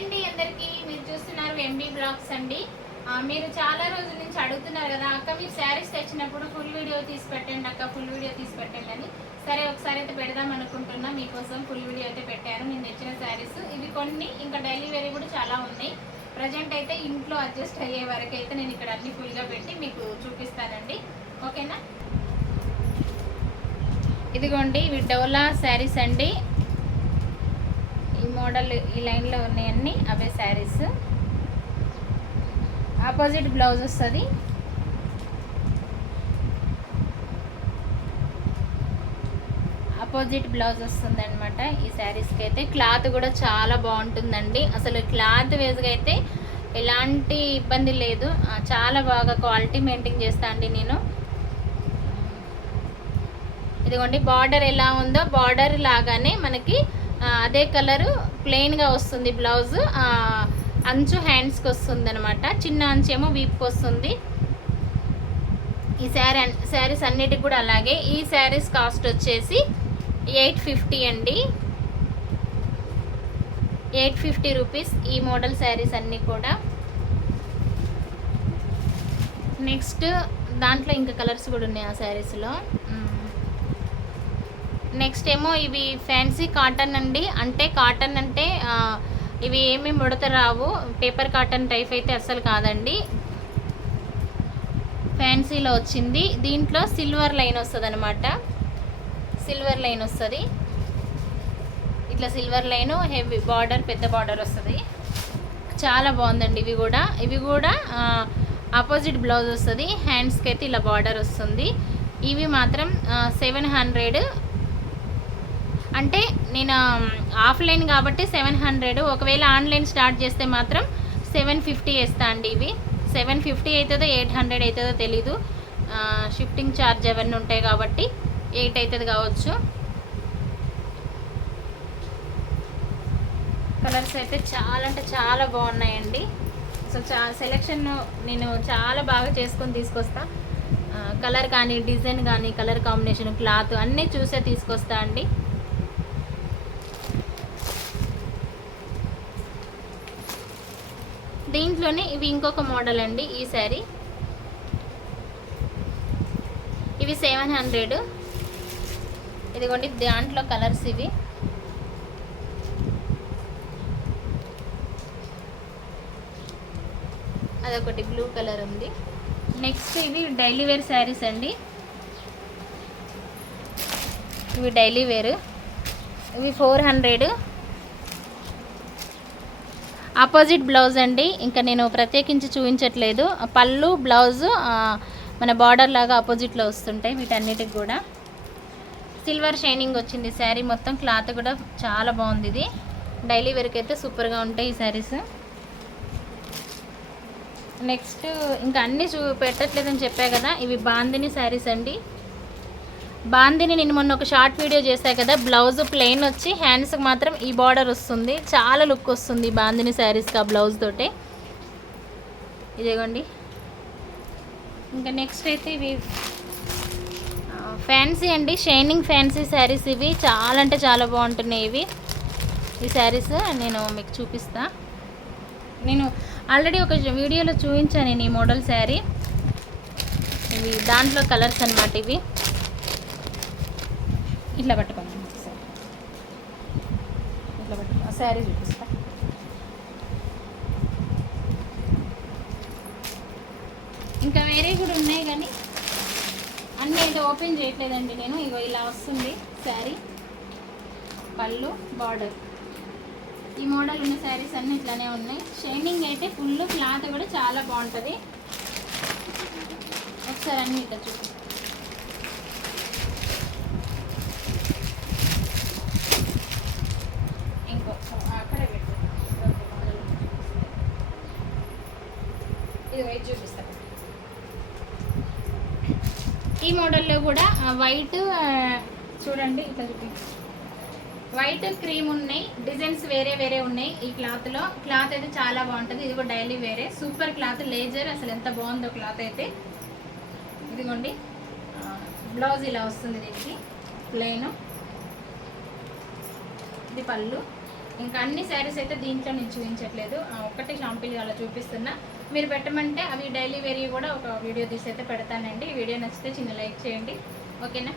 అండి అందరికి మీరు చూస్తున్నారు ఎంబీ బ్లాగ్స్ అండి. మీరు చాలా రోజుల నుంచి అడుగుతున్నారు కదా అక్క మీరు శారీస్ తెచ్చినప్పుడు ఫుల్ వీడియో తీసి పెట్టండి అక్క ఫుల్ వీడియో తీసి పెట్టండి అని. సరే ఒకసారి అయితే పెడదాం అనుకుంటున్నా మీకోసం ఫుల్ వీడియో అయితే పెట్టాను నేను తెచ్చిన శారీస్. ఇవి కొన్ని ఇంకా డైలీ వేరీ కూడా చాలా ఉన్నాయి. ప్రజెంట్ అయితే ఇంట్లో అడ్జస్ట్ అయ్యే వరకు అయితే నేను ఇక్కడ అన్ని ఫుల్గా పెట్టి మీకు చూపిస్తానండి. ఓకేనా? ఇదిగోండి ఇవి డోలా శారీస్ అండి. మోడల్ ఈ లైన్లో ఉన్నాయన్నీ అవే శారీస్. ఆపోజిట్ బ్లౌజ్ వస్తుంది. ఆపోజిట్ బ్లౌజ్ వస్తుంది అనమాట ఈ శారీస్కి అయితే క్లాత్ కూడా చాలా బాగుంటుందండి. అసలు క్లాత్ వేజ్గా అయితే ఎలాంటి ఇబ్బంది లేదు. చాలా బాగా క్వాలిటీ మెయింటైన్ చేస్తా అండి నేను. ఇదిగోండి బార్డర్ ఎలా ఉందో బార్డర్ లాగానే మనకి అదే కలరు ప్లెయిన్గా వస్తుంది బ్లౌజ్. అంచు హ్యాండ్స్కి వస్తుంది అనమాట చిన్న అంచు ఏమో వీప్కి వస్తుంది. ఈ శారీ శారీస్ అన్నిటికి కూడా అలాగే. ఈ శారీస్ కాస్ట్ వచ్చేసి ఎయిట్ ఫిఫ్టీ అండి. ఎయిట్ ఫిఫ్టీ రూపీస్ ఈ మోడల్ శారీస్ అన్నీ కూడా. నెక్స్ట్ దాంట్లో ఇంకా కలర్స్ కూడా ఉన్నాయి ఆ శారీస్లో. నెక్స్ట్ ఏమో ఇవి ఫ్యాన్సీ కాటన్ అండి. అంటే కాటన్ అంటే ఇవి ఏమి ముడత రావు. పేపర్ కాటన్ టైప్ అయితే అస్సలు కాదండి. ఫ్యాన్సీలో వచ్చింది. దీంట్లో సిల్వర్ లైన్ వస్తుంది అనమాట సిల్వర్ లైన్ వస్తుంది. ఇట్లా సిల్వర్ లైన్ హెవీ బార్డర్ పెద్ద బార్డర్ వస్తుంది. చాలా బాగుందండి ఇవి కూడా. ఇవి కూడా ఆపోజిట్ బ్లౌజ్ వస్తుంది. హ్యాండ్స్కి అయితే ఇలా బార్డర్ వస్తుంది. ఇవి మాత్రం సెవెన్ హండ్రెడ్ అంటే నేను ఆఫ్లైన్ కాబట్టి సెవెన్ హండ్రెడ్. ఒకవేళ ఆన్లైన్ స్టార్ట్ చేస్తే మాత్రం సెవెన్ ఫిఫ్టీ వేస్తా అండి ఇవి. సెవెన్ ఫిఫ్టీ అవుతుందో ఎయిట్ హండ్రెడ్ అవుతుందో తెలీదు. షిఫ్టింగ్ ఛార్జ్ అవన్నీ ఉంటాయి కాబట్టి ఎయిట్ అవుతుంది కావచ్చు. కలర్స్ అయితే చాలా అంటే చాలా బాగున్నాయండి. సో చా సెలెక్షన్ నేను చాలా బాగా చేసుకొని తీసుకొస్తా. కలర్ కానీ డిజైన్ కానీ కలర్ కాంబినేషన్ క్లాత్ అన్నీ చూసే తీసుకొస్తా అండి. దీంట్లోనే ఇవి ఇంకొక మోడల్ అండి ఈ శారీ ఇవి సెవెన్ హండ్రెడ్ ఇదిగోండి దాంట్లో కలర్స్ ఇవి. అదొకటి బ్లూ కలర్ ఉంది. నెక్స్ట్ ఇవి డైలీ వేర్ శారీస్ అండి. ఇవి డైలీ వేర్ ఇవి ఫోర్ హండ్రెడ్ ఆపోజిట్ బ్లౌజ్ అండి. ఇంకా నేను ప్రత్యేకించి చూపించట్లేదు. పళ్ళు బ్లౌజు మన బార్డర్ లాగా ఆపోజిట్లో వస్తుంటాయి వీటన్నిటికి కూడా. సిల్వర్ షైనింగ్ వచ్చింది. శారీ మొత్తం క్లాత్ కూడా చాలా బాగుంది ఇది. డైలీ వరకు అయితే సూపర్గా ఉంటాయి ఈ శారీస్. నెక్స్ట్ ఇంకా అన్నీ చూ పెట్టట్లేదని చెప్పా కదా ఇవి బాందిని శారీస్ అండి. బాందిని నేను మొన్న ఒక షార్ట్ వీడియో చేశాను కదా బ్లౌజ్ ప్లెయిన్ వచ్చి హ్యాండ్స్కి మాత్రం ఈ బార్డర్ వస్తుంది. చాలా లుక్ వస్తుంది బాందిని శారీస్కి ఆ బ్లౌజ్ తోటే. ఇదిగోండి. ఇంకా నెక్స్ట్ అయితే ఇవి ఫ్యాన్సీ అండి. షైనింగ్ ఫ్యాన్సీ శారీస్ ఇవి. చాలా అంటే చాలా బాగుంటున్నాయి ఇవి. ఈ శారీస్ నేను మీకు చూపిస్తా. నేను ఆల్రెడీ ఒక వీడియోలో చూపించాను నేను ఈ మోడల్ శారీ ఇవి దాంట్లో కలర్స్ అనమాట ఇవి. ఇట్లా పట్టుకోండి ఇట్లా పట్టుకో శారీ చూపిస్తా. ఇంకా వేరే కూడా ఉన్నాయి కానీ అన్నీ అయితే ఓపెన్ చేయట్లేదండి నేను. ఇగో ఇలా వస్తుంది శారీ. పళ్ళు బార్డర్. ఈ మోడల్ ఉన్న శారీస్ అన్నీ ఇట్లానే ఉన్నాయి. షైనింగ్ అయితే ఫుల్ క్లాత్ కూడా చాలా బాగుంటుంది. ఒకసారి అన్నీ ఇట్లా చూపిస్తాను ఇంకో అక్కడే పెట్టు ఇది వైట్ చూపిస్తాను ఈ మోడల్లో కూడా వైట్ చూడండి ఇట్లా చూపించి. వైట్ క్రీమ్ ఉన్నాయి డిజైన్స్ వేరే వేరే ఉన్నాయి ఈ క్లాత్లో. క్లాత్ అయితే చాలా బాగుంటుంది ఇది కూడా డైలీ వేరే. సూపర్ క్లాత్ లేజర్ అసలు ఎంత బాగుందో క్లాత్ అయితే. ఇదిగోండి బ్లౌజ్ ఇలా వస్తుంది దీనికి ప్లెయిన్. ఇది పళ్ళు. ఇంకా అన్ని శారీస్ అయితే దీంట్లో నేను చూపించట్లేదు. ఆ, ఒక్కటే షాంపిల్ అలా చూపిస్తున్నా. మీరు పెట్టమంటే అవి డైలీ వేరీ కూడా ఒక వీడియో తీసి అయితే పెడతానండి. వీడియో నచ్చితే చిన్న లైక్ చేయండి. ఓకేనా?